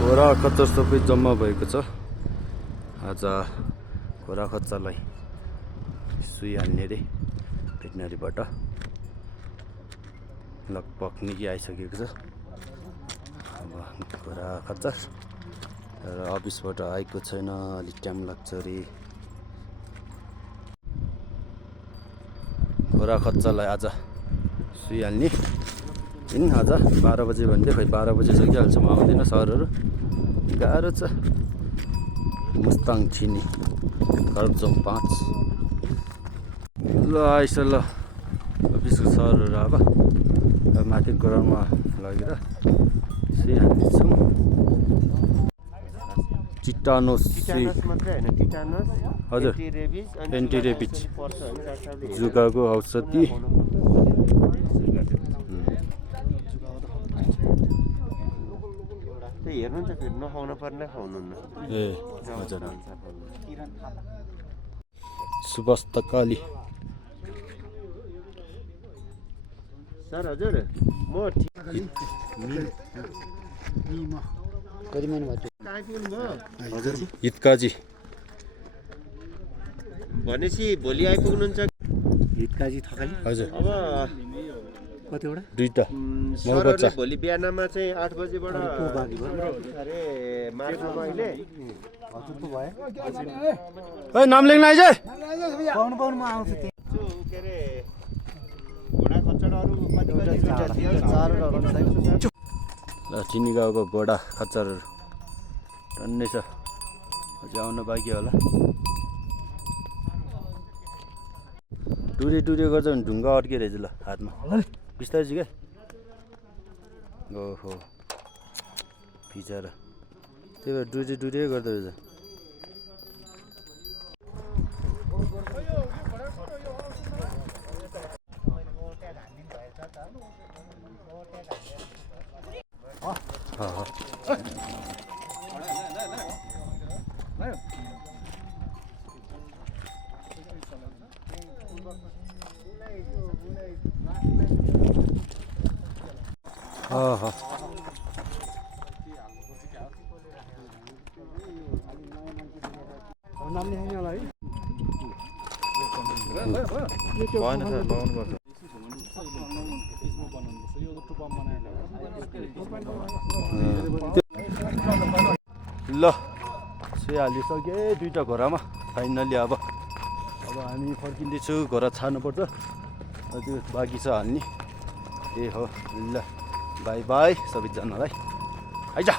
घोडा खच्चर सबै जम्मा भएको छ। आज घोडा खच्चरलाई सुई हाल्ने रे भेटनरीबाट। लगभग निकै आइसकेको छ। अब घोडा खच्चर र अफिसबाट आएको छैन, अलिक टाइम लाग्छ रे। घोडा खच्चरलाई आज सुई हाल्ने आज 12 बजे भन्दै, खै 12 बजे सकिहाल्छौँ, आउँदैन सरहरू, गाह्रो छ। मुस्ताङ छिनी कर्बचोङ 5 ल आइस ल अफिसको सरहरू। अब माथि ग्राउन्डमा लगेर सुई हाल्नेछौँ। टिटानोस सुई हजुर, एन्टी रेबिज जुकाको औषधि। हेर्नु त फेरि नखाउनु पर्ने खाउनुहुन्न। ए हजुर, सुभाष तकाली सर हजुर, म हितकाजी भनेपछि भोलि आइपुग्नुहुन्छ हितकाजी थकाली हजुर। अब कतिवटा दुईटा सरहरूले भोलि बिहानमा चाहिँ 8 बजेबाट अरे मार्चमा अहिले ए नाम लेख्न आइज पाउनु पाउनु म आउँछु के अरे घोडा खच्चडहरू ल चिनी गाउँको घोडा खच्चर टन्नै छ, अझै आउन बाँकी होला। टुरे गर्छ भने ढुङ्गा अड्किरहेछ ल हातमा, बिस्तारै चाहिँ क्या। ओहो बिचरा, त्यही भएर डुरे गर्दो रहेछ। नाम लेख्ने होला है। भएन सर, लगाउनु पर्छ। ल सुई हालिसके दुईटा घोडामा फाइनल्ली। अब हामी फर्किँदैछु, घोडा छाड्नुपर्छ, त्यो बाँकी छ हाल्ने। ए हो ल, बाई बाई सबैजनालाई, आइज।